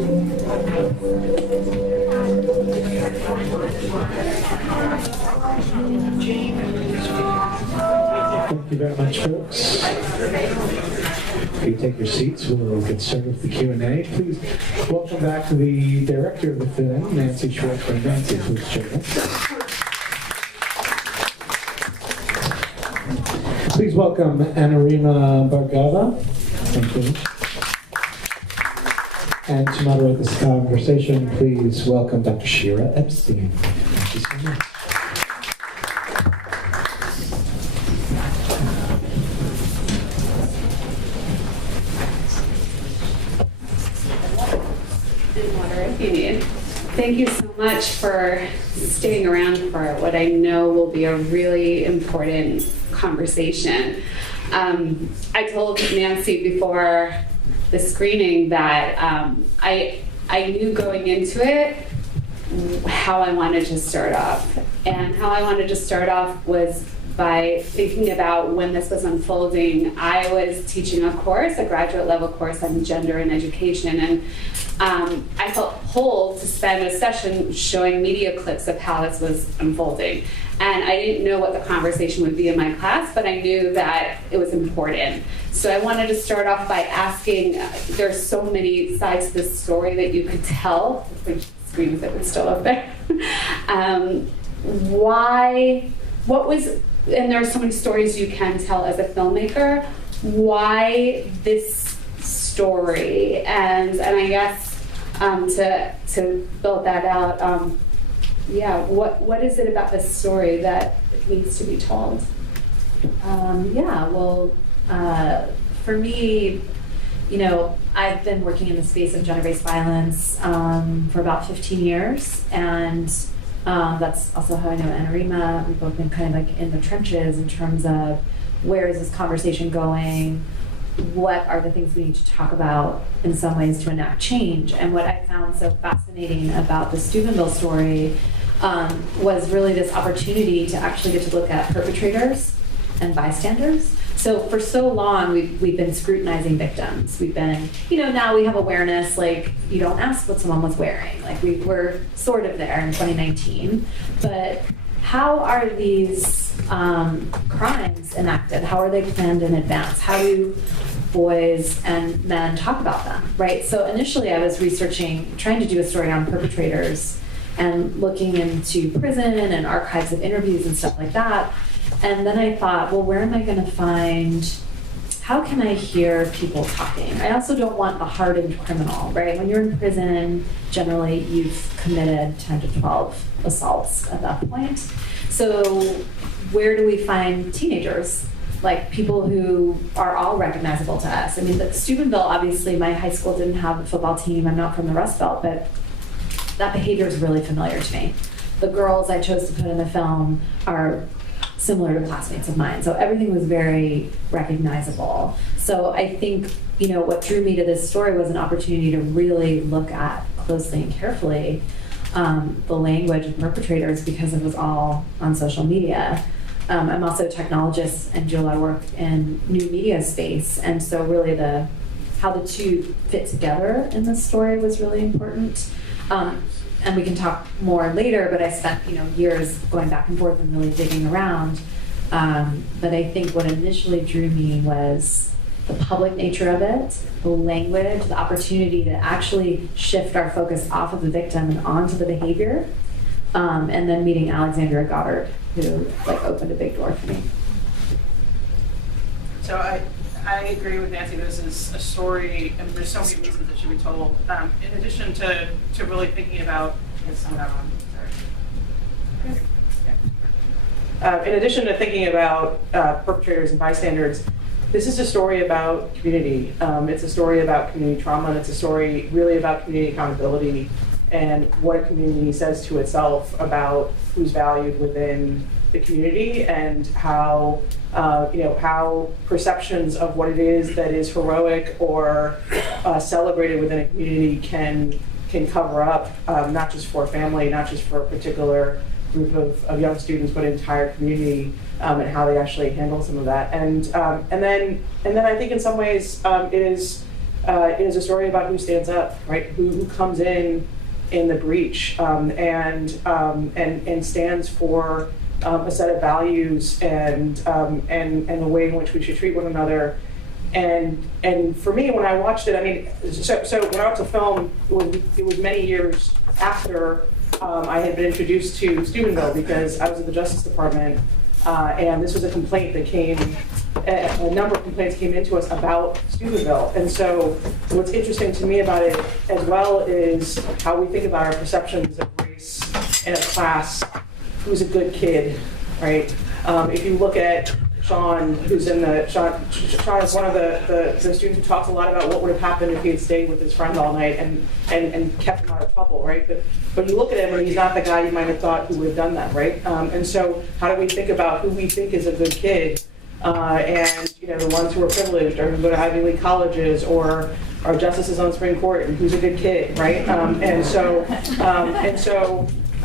Thank you very much, folks. If you take your seats, we'll get started with the Q&A. Please welcome back to the director of the film, Nancy Schwartzman. Nancy, please join us. Please welcome Anurima Bhargava. Thank you. And to moderate this conversation, please welcome Dr. Shira Epstein. Thank you so much. Thank you so much for staying around for what I know will be a really important conversation. I told Nancy before the screening that I knew going into it how I wanted to start off. And how I wanted to start off was by thinking about when this was unfolding. I was teaching a course, a graduate level course on gender and education, and I felt pulled to spend a session showing media clips of how this was unfolding. And I didn't know what the conversation would be in my class, but I knew that it was important. So I wanted to start off by asking, there's so many sides to this story that you could tell, which screams that it's still up there. And there are so many stories you can tell as a filmmaker, why this story? And I guess to build that out, what is it about this story that needs to be told? For me, I've been working in the space of gender-based violence for about 15 years, and that's also how I know Anurima. We've both been kind of like in the trenches in terms of where is this conversation going, what are the things we need to talk about in some ways to enact change. And what I found so fascinating about the Steubenville story was really this opportunity to actually get to look at perpetrators and bystanders. So for so long, we've been scrutinizing victims. We've been, now we have awareness, like you don't ask what someone was wearing. Like we're sort of there in 2019. But how are these crimes enacted? How are they planned in advance? How do boys and men talk about them, right? So initially I was researching, trying to do a story on perpetrators and looking into prison and archives of interviews and stuff like that. And then I thought, well, where am I going to find, how can I hear people talking? I also don't want the hardened criminal, right? When you're in prison, generally you've committed 10 to 12 assaults at that point. So where do we find teenagers? Like people who are all recognizable to us. I mean, the Steubenville, obviously my high school didn't have a football team. I'm not from the Rust Belt, but that behavior is really familiar to me. The girls I chose to put in the film are similar to classmates of mine. So everything was very recognizable. So I think, what drew me to this story was an opportunity to really look at closely and carefully the language of perpetrators because it was all on social media. I'm also a technologist and do a lot of work in new media space. And so really how the two fit together in this story was really important. And we can talk more later, but I spent years going back and forth and really digging around. But I think what initially drew me was the public nature of it, the language, the opportunity to actually shift our focus off of the victim and onto the behavior, and then meeting Alexandria Goddard, who opened a big door for me. So I agree with Nancy. This is a story, and there's so many reasons it should be told. In addition to really thinking about, in addition to thinking about perpetrators and bystanders, this is a story about community. It's a story about community trauma, and it's a story really about community accountability and what a community says to itself about who's valued within the community and how how perceptions of what it is that is heroic or celebrated within a community can cover up not just for a family, not just for a particular group of young students, but an entire community, and how they actually handle some of that. And then I think in some ways it is it is a story about who stands up, right? Who comes in the breach, and stands for a set of values and the way in which we should treat one another. And for me, when I watched it, I mean, so when I watched the film, it was many years after I had been introduced to Steubenville, because I was at the Justice Department, and this was a complaint that came, a number of complaints came into us about Steubenville. And so what's interesting to me about it as well is how we think about our perceptions of race and of class. Who's a good kid, right? If you look at Sean, who's in the, Sean is one of the students who talks a lot about what would have happened if he had stayed with his friend all night and kept him out of trouble, right? But you look at him and he's not the guy you might have thought who would have done that, right? And so how do we think about who we think is a good kid, and the ones who are privileged or who go to Ivy League colleges or are justices on the Supreme Court, and who's a good kid, right? And so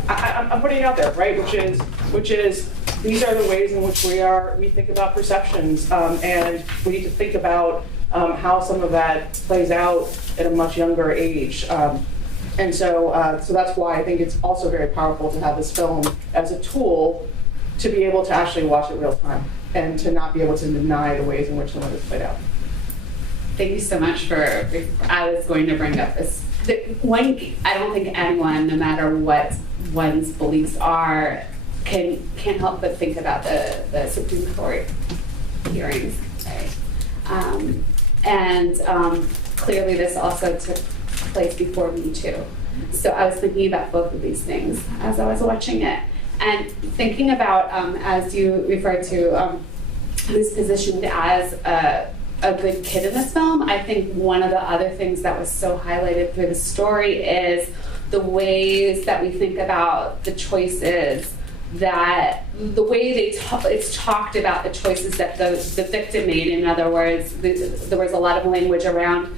I'm putting it out there, right? Which is these are the ways in which we think about perceptions, and we need to think about how some of that plays out at a much younger age. And so that's why I think it's also very powerful to have this film as a tool to be able to actually watch it real time and to not be able to deny the ways in which some of it's played out. Thank you so much for, I was going to bring up this. I don't think anyone, no matter what one's beliefs are, can't help but think about the Supreme Court hearings, right? Clearly this also took place before Me Too. So I was thinking about both of these things as I was watching it. And thinking about, as you referred to, who's positioned as a good kid in this film, I think one of the other things that was so highlighted through the story is the ways that we think about the choices, that the way it's talked about the choices that the victim made. In other words, there was a lot of language around,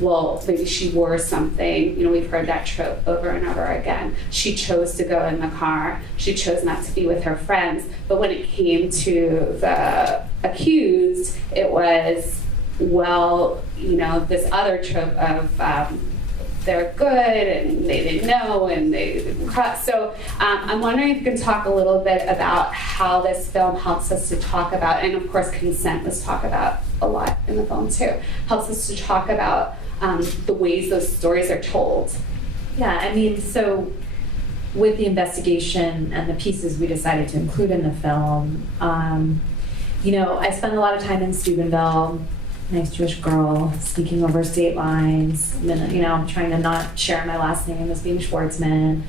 well, maybe she wore something. We've heard that trope over and over again. She chose to go in the car. She chose not to be with her friends. But when it came to the accused, it was, well, this other trope of they're good and they didn't know and they didn't cross. So I'm wondering if you can talk a little bit about how this film helps us to talk about, and of course consent was talked about a lot in the film too, helps us to talk about the ways those stories are told. Yeah, I mean, so with the investigation and the pieces we decided to include in the film, I spent a lot of time in Steubenville, nice Jewish girl, sneaking over state lines, trying to not share my last name as being Schwartzman,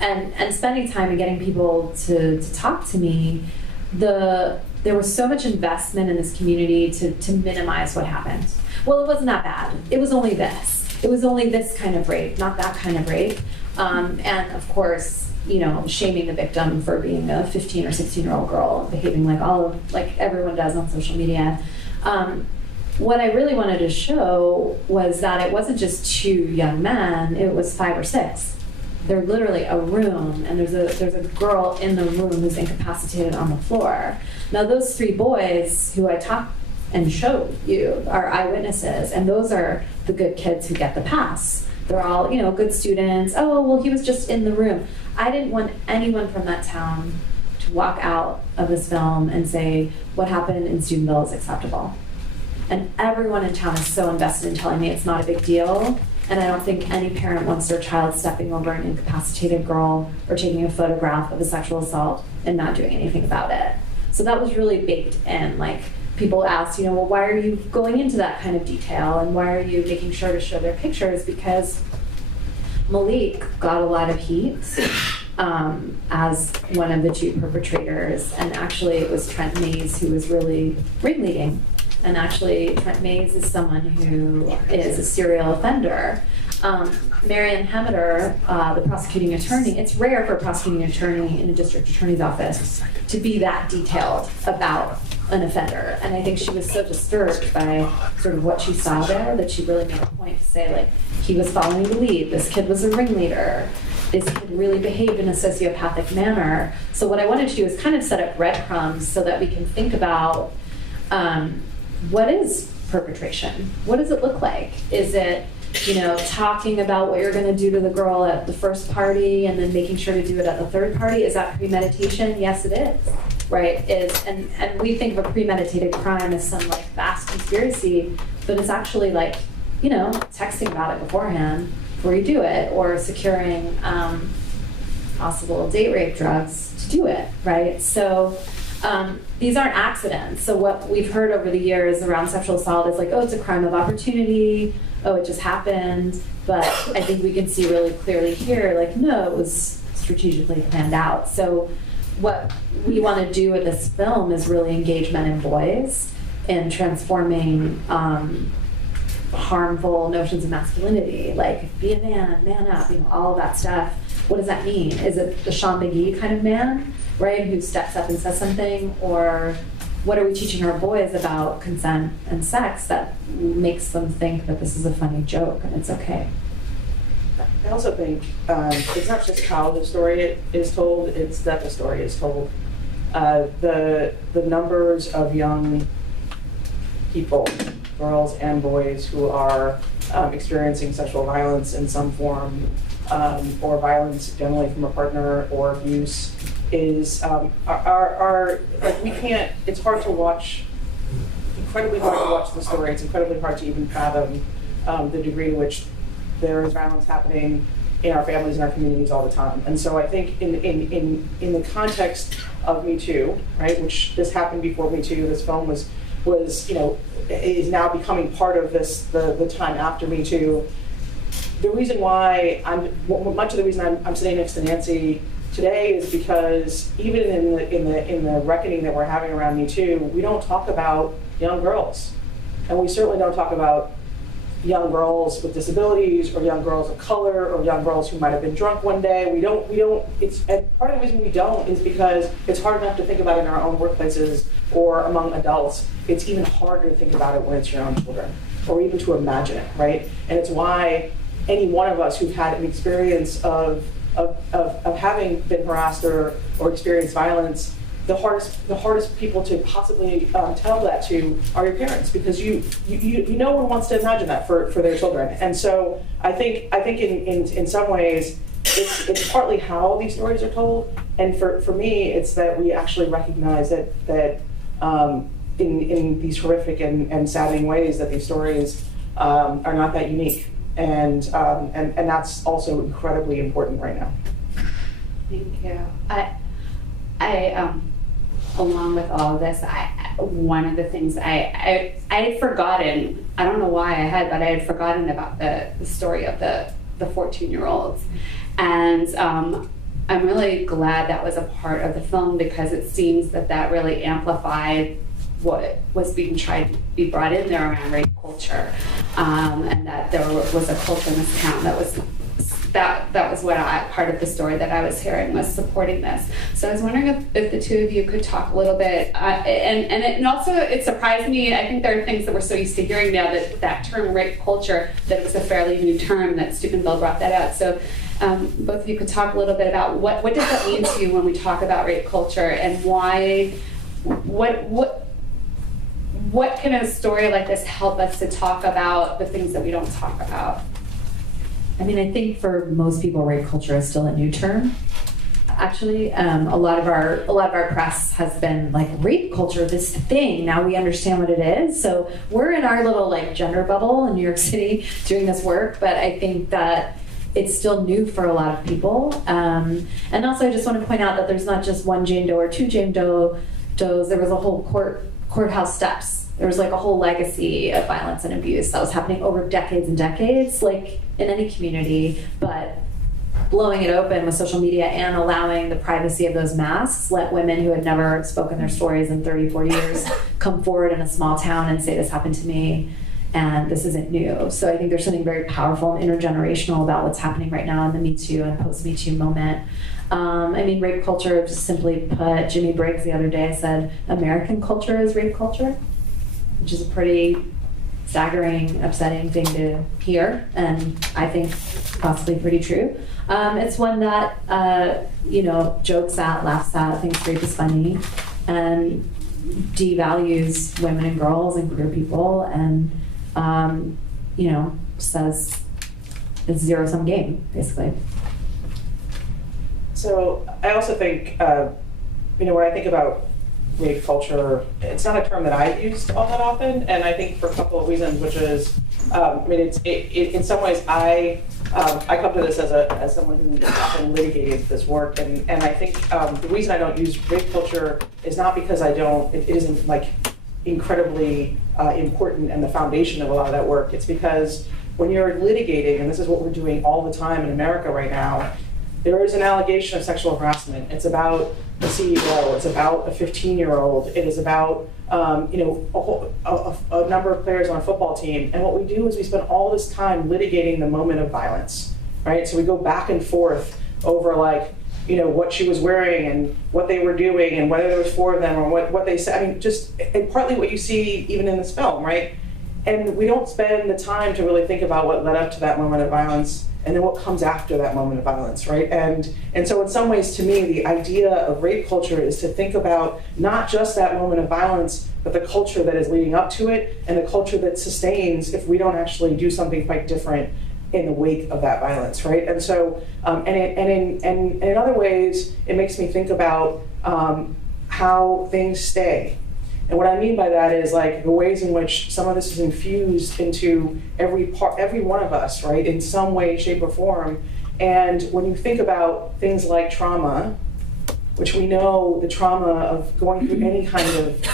and spending time and getting people to talk to me. There was so much investment in this community to minimize what happened. Well, it wasn't that bad. It was only this. It was only this kind of rape, not that kind of rape. And of course, shaming the victim for being a 15 or 16-year-old girl, behaving like everyone does on social media. What I really wanted to show was that it wasn't just two young men, it was 5 or 6. They're literally a room, and there's a girl in the room who's incapacitated on the floor. Now those 3 boys who I talked and showed you are eyewitnesses, and those are the good kids who get the pass. They're all, good students. Oh, well, he was just in the room. I didn't want anyone from that town to walk out of this film and say, what happened in Steubenville is acceptable. And everyone in town is so invested in telling me it's not a big deal. And I don't think any parent wants their child stepping over an incapacitated girl or taking a photograph of a sexual assault and not doing anything about it. So that was really baked in. Like, people asked, well, why are you going into that kind of detail? And why are you making sure to show their pictures? Because Malik got a lot of heat as one of the 2 perpetrators. And actually, it was Trent Mays who was really ringleading. And actually, Trent Mays is someone who is a serial offender. Marian Hemmeter, the prosecuting attorney, it's rare for a prosecuting attorney in a district attorney's office to be that detailed about an offender. And I think she was so disturbed by sort of what she saw there that she really made a point to say, like, he was following the lead, this kid was a ringleader, this kid really behaved in a sociopathic manner. So what I wanted to do is kind of set up breadcrumbs so that we can think about what is perpetration? What does it look like? Is it, talking about what you're going to do to the girl at the first party and then making sure to do it at the third party? Is that premeditation? Yes, it is. Right? And we think of a premeditated crime as some like vast conspiracy, but it's actually like, texting about it beforehand before you do it, or securing possible date rape drugs to do it, right? So these aren't accidents. So what we've heard over the years around sexual assault is like, oh, it's a crime of opportunity. Oh, it just happened. But I think we can see really clearly here, like, no, it was strategically planned out. So what we want to do with this film is really engage men and boys in transforming harmful notions of masculinity, like be a man, man up, all of that stuff. What does that mean? Is it the Sean McGee kind of man, right, who steps up and says something? Or what are we teaching our boys about consent and sex that makes them think that this is a funny joke and it's okay? I also think it's not just how the story is told, it's that the story is told. The numbers of young people, girls and boys, who are experiencing sexual violence in some form, or violence generally from a partner or abuse, is like we can't. It's hard to watch. Incredibly hard to watch the story. It's incredibly hard to even fathom the degree to which there is violence happening in our families and our communities all the time. And so I think in the context of Me Too, right, which this happened before Me Too, this film was is now becoming part of this the time after Me Too. The reason why much of the reason I'm sitting next to Nancy today is because even in the reckoning that we're having around Me Too, we don't talk about young girls, and we certainly don't talk about young girls with disabilities or young girls of color or young girls who might have been drunk one day. We don't, and part of the reason we don't is because it's hard enough to think about it in our own workplaces or among adults. It's even harder to think about it when it's your own children, or even to imagine it, right? And it's why any one of us who've had an experience of having been harassed or experienced violence, the hardest people to possibly tell that to are your parents, because no one wants to imagine that for their children. And so I think in some ways it's partly how these stories are told, and for me it's that we actually recognize that in these horrific and saddening ways that these stories are not that unique, and that's also incredibly important right now. Thank you. I along with all of this, one of the things I had forgotten, I don't know why I had forgotten about the story of the 14-year-olds. And I'm really glad that was a part of the film, because it seems that really amplified what was being tried to be brought in there around rape culture. And that there was a culture in this town that was what part of the story that I was hearing was supporting this. So I was wondering if the two of you could talk a little bit, and also it surprised me. I think there are things that we're so used to hearing now, that term rape culture, that it was a fairly new term, that Steubenville brought that out. So both of you could talk a little bit about what does that mean to you when we talk about rape culture, and why, what can a story like this help us to talk about the things that we don't talk about? I mean, I think for most people, rape culture is still a new term. Actually, a lot of our press has been like, rape culture, this thing. Now we understand what it is. So we're in our little like gender bubble in New York City doing this work, but I think that it's still new for a lot of people. And also, I just want to point out that there's not just one Jane Doe or two Jane Does. There was a whole courthouse steps. There was like a whole legacy of violence and abuse that was happening over decades and decades, like in any community, but blowing it open with social media and allowing the privacy of those masks let women who had never spoken their stories in 30, 40 years come forward in a small town and say, this happened to me, and this isn't new. So I think there's something very powerful and intergenerational about what's happening right now in the Me Too and post-Me Too moment. I mean, rape culture, just simply put, Jimmy Briggs the other day said, American culture is rape culture, which is a pretty staggering, upsetting thing to hear, and I think possibly pretty true. It's one that, jokes at, laughs at, thinks rape is funny, and devalues women and girls and queer people, and says it's zero-sum game, basically. So I also think, when I think about rape culture, it's not a term that I've used all that often, and I think for a couple of reasons, which is, in some ways, I come to this as someone who often litigated this work, and I think the reason I don't use rape culture is not because it isn't like incredibly important and the foundation of a lot of that work. It's because when you're litigating, and this is what we're doing all the time in America right now, there is an allegation of sexual harassment. It's about a CEO. It's about a 15-year-old. It is about a number of players on a football team. And what we do is we spend all this time litigating the moment of violence, right? So we go back and forth over what she was wearing and what they were doing and whether there was 4 of them or what they said. And partly what you see even in this film, right? And we don't spend the time to really think about what led up to that moment of violence and then what comes after that moment of violence, right? And so in some ways, to me, the idea of rape culture is to think about not just that moment of violence, but the culture that is leading up to it and the culture that sustains if we don't actually do something quite different in the wake of that violence, right? And so, and in other ways, it makes me think about how things stay. And what I mean by that is the ways in which some of this is infused into every one of us, right, in some way, shape, or form. And when you think about things like trauma, which we know the trauma of going through any kind of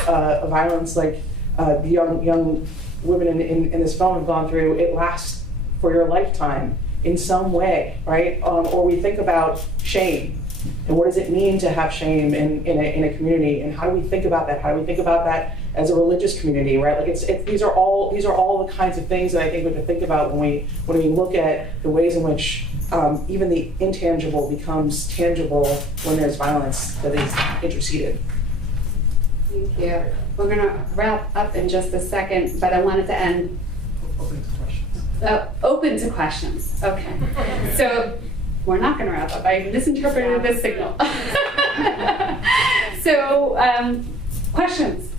violence, like the young women in this film have gone through, it lasts for your lifetime in some way, right? Or we think about shame. And what does it mean to have shame in a community? And how do we think about that? How do we think about that as a religious community, right? These are all the kinds of things that I think we have to think about when we look at the ways in which even the intangible becomes tangible when there's violence that is interceded. Thank you. We're going to wrap up in just a second, but I wanted to end. Open to questions. Open to questions. Okay. So. We're not going to wrap up. I misinterpreted this signal. So, questions?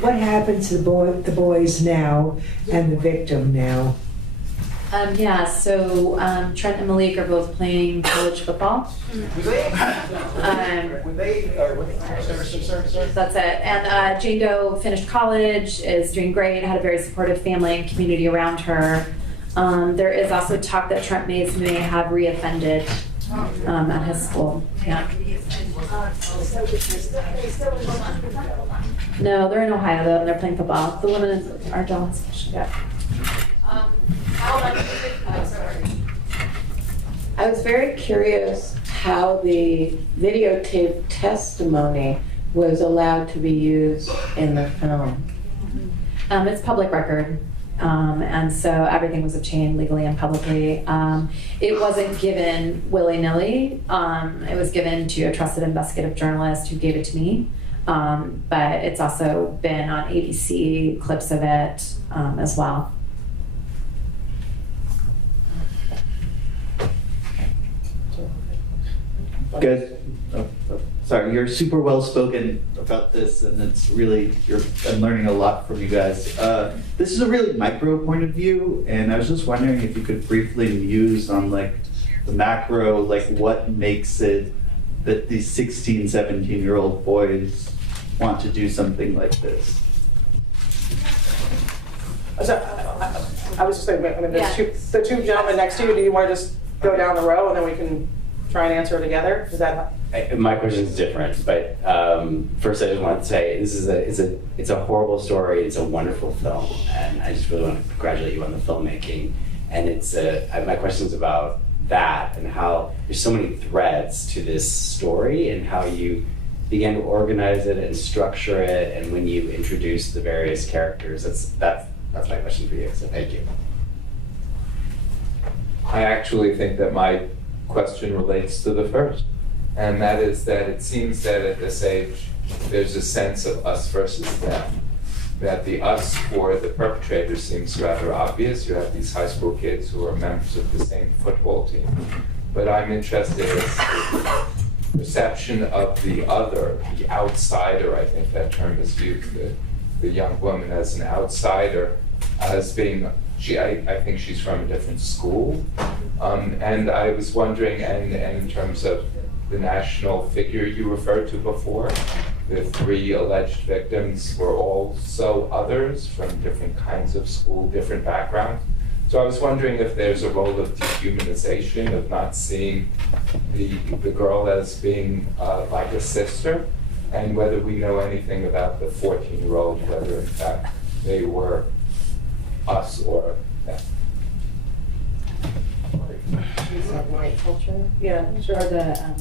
What happened to the boys now and the victim now? So Trent and Malik are both playing college football. That's it. And Jane Doe finished college, is doing great, had a very supportive family and community around her. There is also talk that Trent may have reoffended at his school. Yeah. No, they're in Ohio though, and they're playing football. The women are jealous. Yeah. I was very curious how the videotape testimony was allowed to be used in the film. It's public record, and so everything was obtained legally and publicly. It wasn't given willy-nilly. It was given to a trusted investigative journalist who gave it to me, but it's also been on ABC, clips of it as well. Guys, sorry, you're super well spoken about this, and it's really, I'm learning a lot from you guys. This is a really micro point of view, and I was just wondering if you could briefly muse on the macro, what makes it that these 16, 17-year-old boys want to do something like this. So, I was just saying, the two gentlemen next to you, do you want to just go down the row and then we can try and answer together? Is that? My question is different, but first I just want to say it's a horrible story. It's a wonderful film, and I just really want to congratulate you on the filmmaking. And my question is about that and how there's so many threads to this story and how you began to organize it and structure it, and when you introduce the various characters. That's my question for you. So thank you. I actually think that my question relates to the first, and that is that it seems that at this age there's a sense of us versus them, that the us for the perpetrators seems rather obvious. You have these high school kids who are members of the same football team, but I'm interested in perception of the other, the outsider. I think that term is used. The young woman as an outsider, as being. I think she's from a different school, and I was wondering, and in terms of the national figure you referred to before, the 3 alleged victims were also others from different kinds of school, different backgrounds. So I was wondering if there's a role of dehumanization, of not seeing the girl as being like a sister, and whether we know anything about the 14-year-old, whether in fact they were us or them. White culture. Yeah, sure. Or the,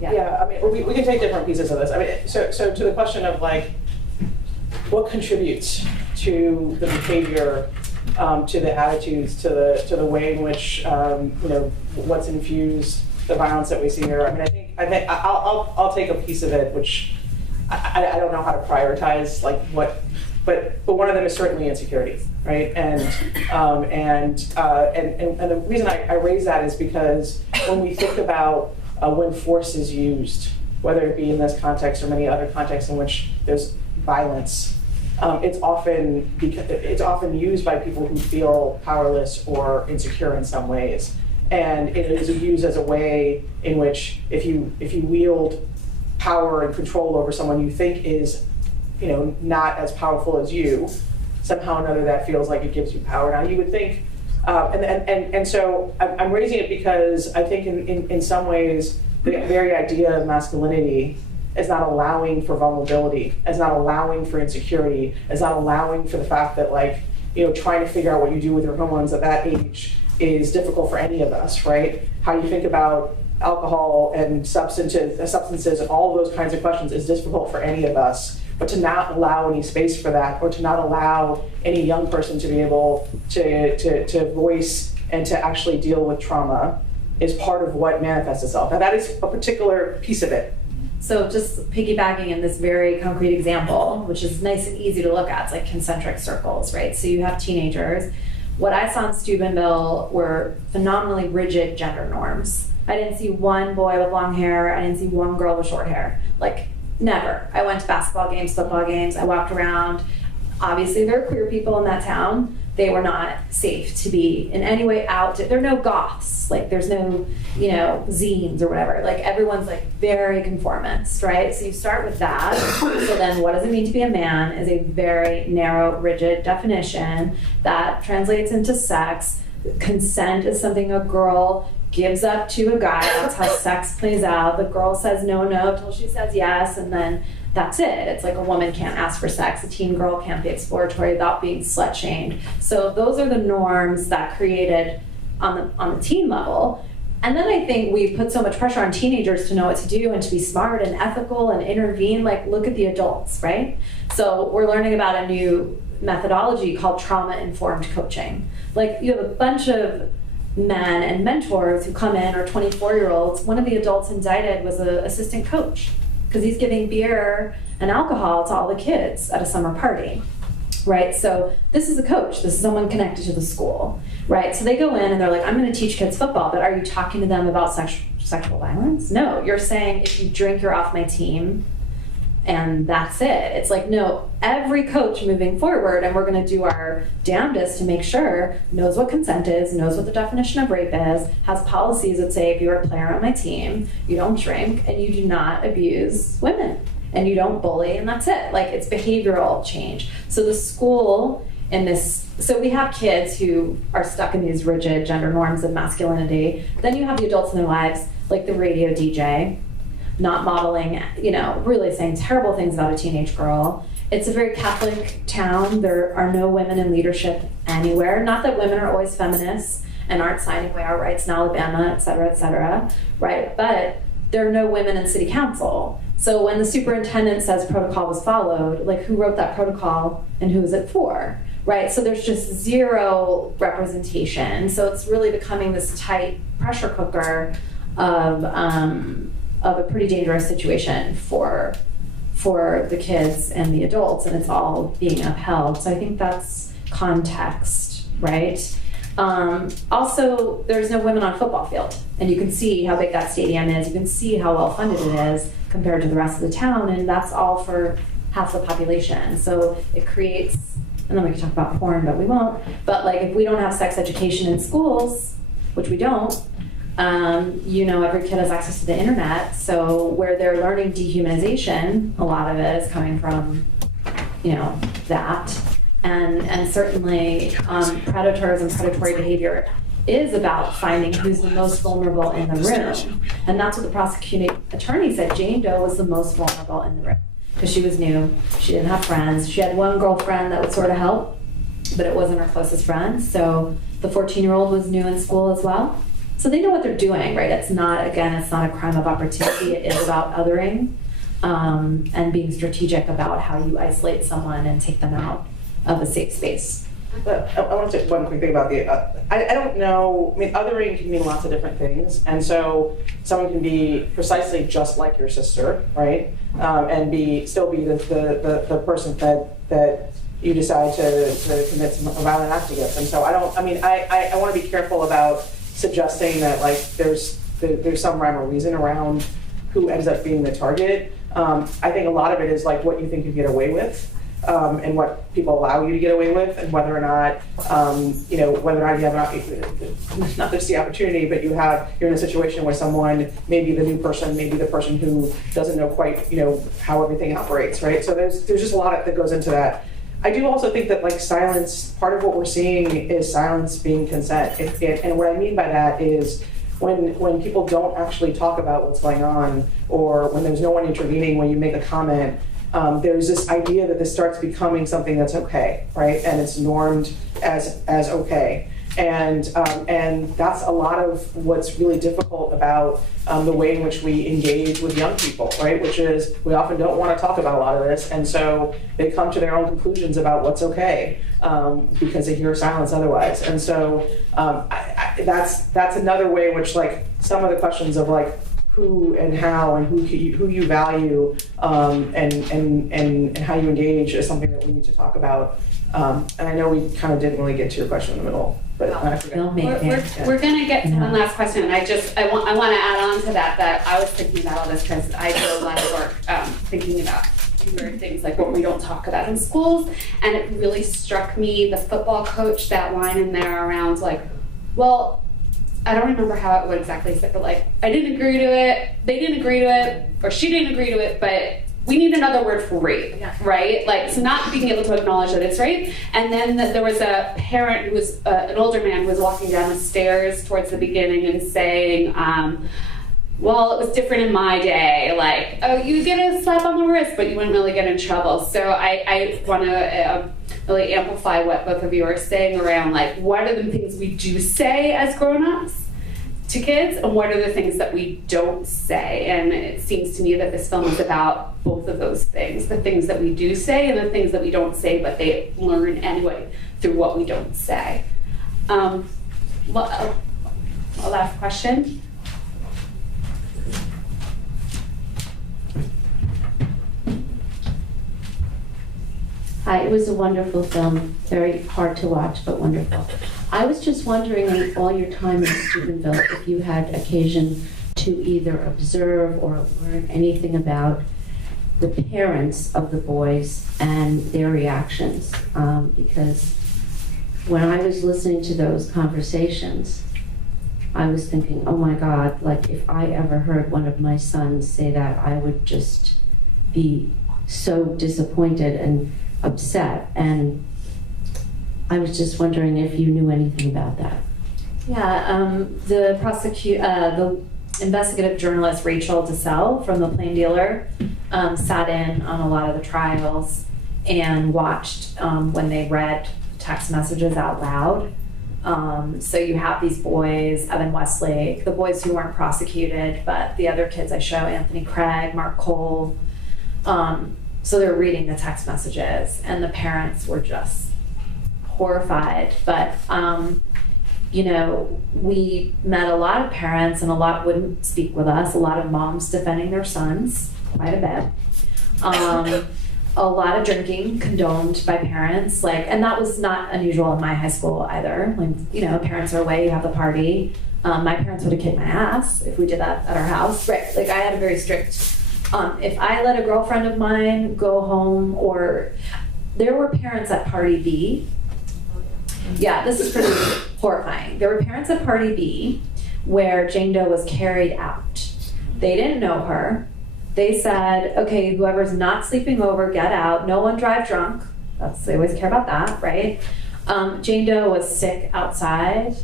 Yeah, I mean, we can take different pieces of this. I mean, so to the question of like, what contributes to the behavior, to the attitudes, to the way in which you know, what's infused the violence that we see here. I mean, I think I'll take a piece of it, which I don't know how to prioritize like what, but one of them is certainly insecurity, right? And the reason I raise that is because when we think about when force is used, whether it be in this context or many other contexts in which there's violence, it's often used by people who feel powerless or insecure in some ways, and it is used as a way in which if you wield power and control over someone you think is, you know, not as powerful as you, somehow or another that feels like it gives you power. Now you would think, and so I'm raising it because I think in some ways the very idea of masculinity is not allowing for vulnerability, is not allowing for insecurity, is not allowing for the fact that, like, you know, trying to figure out what you do with your hormones at that age is difficult for any of us, right? How you think about alcohol and substances and all of those kinds of questions is difficult for any of us. But to not allow any space for that, or to not allow any young person to be able to voice and to actually deal with trauma is part of what manifests itself. Now that is a particular piece of it. So just piggybacking in this very concrete example, which is nice and easy to look at, it's like concentric circles, right? So you have teenagers. What I saw in Steubenville were phenomenally rigid gender norms. I didn't see one boy with long hair. I didn't see one girl with short hair. Like, never. I went to basketball games, football games. I walked around. Obviously, there are queer people in that town. They were not safe to be in any way out. There are no goths. Like, there's no, you know, zines or whatever. Like, everyone's like very conformist, right? So you start with that. So then what does it mean to be a man is a very narrow, rigid definition that translates into sex. Consent is something a girl gives up to a guy. That's how sex plays out. The girl says no till she says yes, and then that's it. It's like a woman can't ask for sex. A teen girl can't be exploratory without being slut-shamed. So those are the norms that created on the teen level. And then I think we put so much pressure on teenagers to know what to do and to be smart and ethical and intervene. Like, look at the adults, right? So we're learning about a new methodology called trauma-informed coaching. Like, you have a bunch of men and mentors who come in, or 24-year-olds. One of the adults indicted was an assistant coach because he's giving beer and alcohol to all the kids at a summer party, right? So this is a coach. This is someone connected to the school, right? So they go in and they're like, I'm going to teach kids football, but are you talking to them about sexual violence? No, you're saying if you drink, you're off my team. And that's it. It's like, no, every coach moving forward, and we're going to do our damnedest to make sure, knows what consent is, knows what the definition of rape is, has policies that say if you're a player on my team, you don't drink and you do not abuse women and you don't bully, and that's it. Like, it's behavioral change. So the school in this, so we have kids who are stuck in these rigid gender norms of masculinity. Then you have the adults in their lives, like the radio DJ, not modeling, you know, really saying terrible things about a teenage girl. It's a very Catholic town. There are no women in leadership anywhere. Not that women are always feminists and aren't signing away our rights in Alabama, et cetera, right? But there are no women in city council. So when the superintendent says protocol was followed, like, who wrote that protocol and who is it for, right? So there's just zero representation. So it's really becoming this tight pressure cooker of a pretty dangerous situation for the kids and the adults, and it's all being upheld. So I think that's context, right? Also, there's no women on a football field, and you can see how big that stadium is. You can see how well funded it is compared to the rest of the town, and that's all for half the population. So it creates, and then we can talk about porn, but we won't. But like, if we don't have sex education in schools, which we don't, every kid has access to the internet. So where they're learning dehumanization, a lot of it is coming from, that. And certainly predators and predatory behavior is about finding who's the most vulnerable in the room. And that's what the prosecuting attorney said. Jane Doe was the most vulnerable in the room because she was new, she didn't have friends. She had one girlfriend that would sort of help, but it wasn't her closest friend. So the 14-year-old was new in school as well. So they know what they're doing, right? It's not a crime of opportunity. It is about othering and being strategic about how you isolate someone and take them out of a safe space. But I want to say one quick thing about the, I don't know, othering can mean lots of different things. And so someone can be precisely just like your sister, right? And still be the person that you decide to commit some violent act against them. So I want to be careful about suggesting that like there's some rhyme or reason around who ends up being the target. I think a lot of it is like what you think you get away with. And what people allow you to get away with, and whether or not, you have not just the opportunity, but you're in a situation where someone, maybe the new person, maybe the person who doesn't know quite, how everything operates, right? So there's just a lot that goes into that. I do also think that like silence, part of what we're seeing is silence being consent. And what I mean by that is when people don't actually talk about what's going on, or when there's no one intervening when you make a comment, there's this idea that this starts becoming something that's okay, right? And it's normed as okay. And that's a lot of what's really difficult about the way in which we engage with young people, right? Which is we often don't want to talk about a lot of this, and so they come to their own conclusions about what's okay because they hear silence otherwise. And so that's another way in which like some of the questions of like who and how and who you value and how you engage is something that we need to talk about. And I know we kind of didn't really get to your question in the middle, but I forgot. We're going to get to one last question. And I want to add on to that I was thinking about all this because I do a lot of work thinking about things like what we don't talk about in schools. And it really struck me, the football coach, that line in there around like, well, I don't remember how it would exactly say, but like, I didn't agree to it, they didn't agree to it, or she didn't agree to it, but we need another word for rape, right? Like, so not being able to acknowledge that it's rape. And then there was a parent who was an older man who was walking down the stairs towards the beginning and saying, well, it was different in my day. Like, oh, you get a slap on the wrist, but you wouldn't really get in trouble. So I want to really amplify what both of you are saying around, like, what are the things we do say as grown-ups to kids, and what are the things that we don't say? And it seems to me that this film is about both of those things, the things that we do say and the things that we don't say, but they learn anyway through what we don't say. A last question. Hi, it was a wonderful film, very hard to watch, but wonderful. I was just wondering, in all your time in Steubenville, if you had occasion to either observe or learn anything about the parents of the boys and their reactions, because when I was listening to those conversations, I was thinking, oh my God, like if I ever heard one of my sons say that, I would just be so disappointed and upset. And I was just wondering if you knew anything about that. Yeah, the investigative journalist Rachel DeSalle from The Plain Dealer sat in on a lot of the trials and watched when they read text messages out loud. So you have these boys, Evan Westlake, the boys who weren't prosecuted, but the other kids I show, Anthony Craig, Mark Cole. So they're reading the text messages, and the parents were just horrified. But you know, we met a lot of parents, and a lot wouldn't speak with us. A lot of moms defending their sons, quite a bit. a lot of drinking condoned by parents, and that was not unusual in my high school either. Parents are away, you have the party. My parents would have kicked my ass if we did that at our house. Right, I had a very strict, if I let a girlfriend of mine go home, or there were parents at party B. Yeah, this is pretty horrifying. There were parents at party B where Jane Doe was carried out. They didn't know her. They said, okay, whoever's not sleeping over, get out. No one drive drunk. They always care about that, right? Jane Doe was sick outside,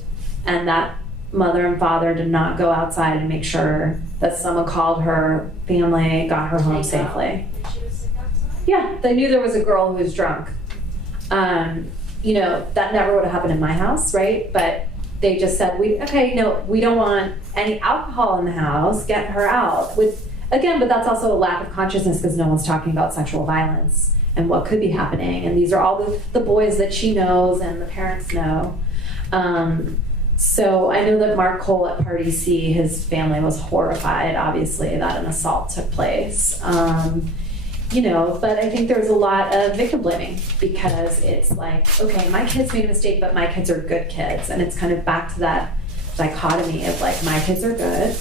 and that mother and father did not go outside and make sure that someone called her family, got her home safely. She was sick outside? Yeah, they knew there was a girl who was drunk. That never would have happened in my house, right? But they just said, we don't want any alcohol in the house, get her out. But that's also a lack of consciousness because no one's talking about sexual violence and what could be happening. And these are all the boys that she knows and the parents know. So I know that Mark Cole at Party C, his family was horrified, obviously, that an assault took place. But I think there's a lot of victim blaming because it's okay, my kids made a mistake, but my kids are good kids. And it's kind of back to that dichotomy of my kids are good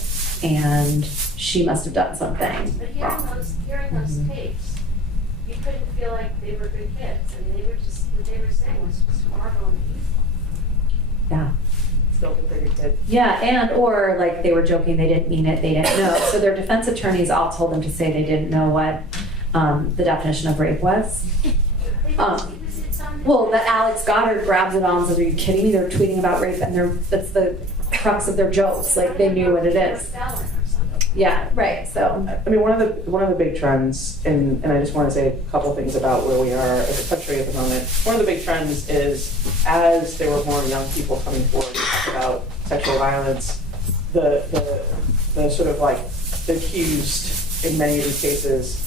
and she must have done something But wrong. hearing those tapes, you couldn't feel like they were good kids. I mean, what they were saying was just horrible and evil. Yeah. Still considered kids. Yeah, or they were joking, they didn't mean it, they didn't know. So their defense attorneys all told them to say they didn't know what the definition of rape was. That Alex Goddard grabs it on and says, are you kidding me? They're tweeting about rape and that's the crux of their jokes. They knew what it is. Yeah, right. So I mean, one of the big trends, and I just want to say a couple of things about where we are as a country at the moment. One of the big trends is as there were more young people coming forward to talk about sexual violence, the sort of the accused in many of these cases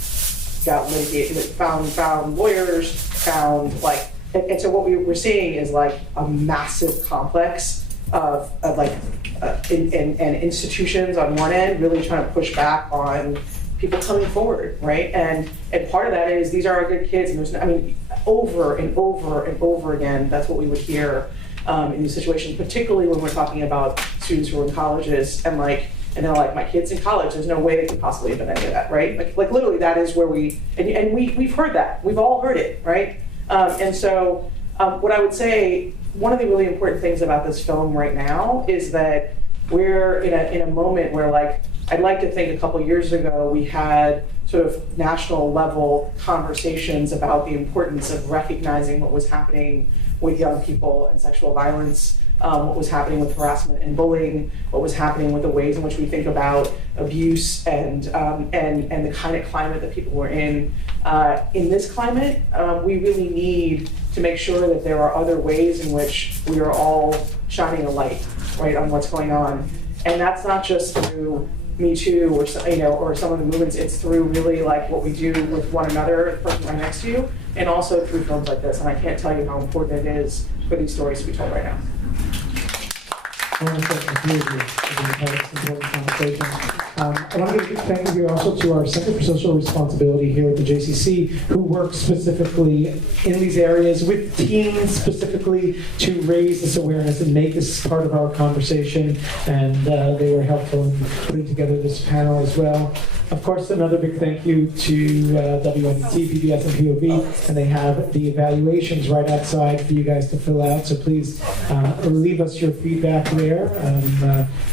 got litigated, found lawyers, and so what we were seeing is a massive complex of institutions on one end really trying to push back on people coming forward, right? And part of that is these are our good kids, and over and over and over again, that's what we would hear in these situations, particularly when we're talking about students who are in colleges and they're my kid's in college, there's no way they could possibly have done any of that, right? Literally that is where we've heard that. We've all heard it, right? And so what I would say, one of the really important things about this film right now is that we're in a moment where I'd like to think a couple years ago we had sort of national level conversations about the importance of recognizing what was happening with young people and sexual violence, what was happening with harassment and bullying, what was happening with the ways in which we think about abuse and the kind of climate that people were in. In this climate, we really need to make sure that there are other ways in which we are all shining a light, right, on what's going on. And that's not just through Me Too or some of the movements, it's through really what we do with one another, the person right next to you, and also through films like this. And I can't tell you how important it is for these stories to be told right now. I want to thank you for being part of this important conversation. I want to give a thank you also to our Center for Social Responsibility here at the JCC, who works specifically in these areas with teens specifically to raise this awareness and make this part of our conversation. And they were helpful in putting together this panel as well. Of course, another big thank you to WNET, PBS, and POV, and they have the evaluations right outside for you guys to fill out. So please leave us your feedback there.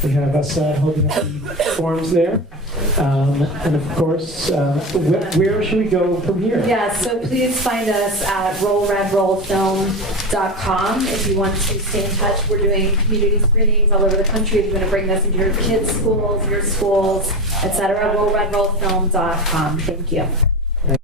We have us holding up the forms there. And of course, where should we go from here? Yeah, so please find us at redrollfilm.com if you want to stay in touch. We're doing community screenings all over the country. We're going to bring this into your kids' schools, your schools, etc. redrollfilm.com. Thank you.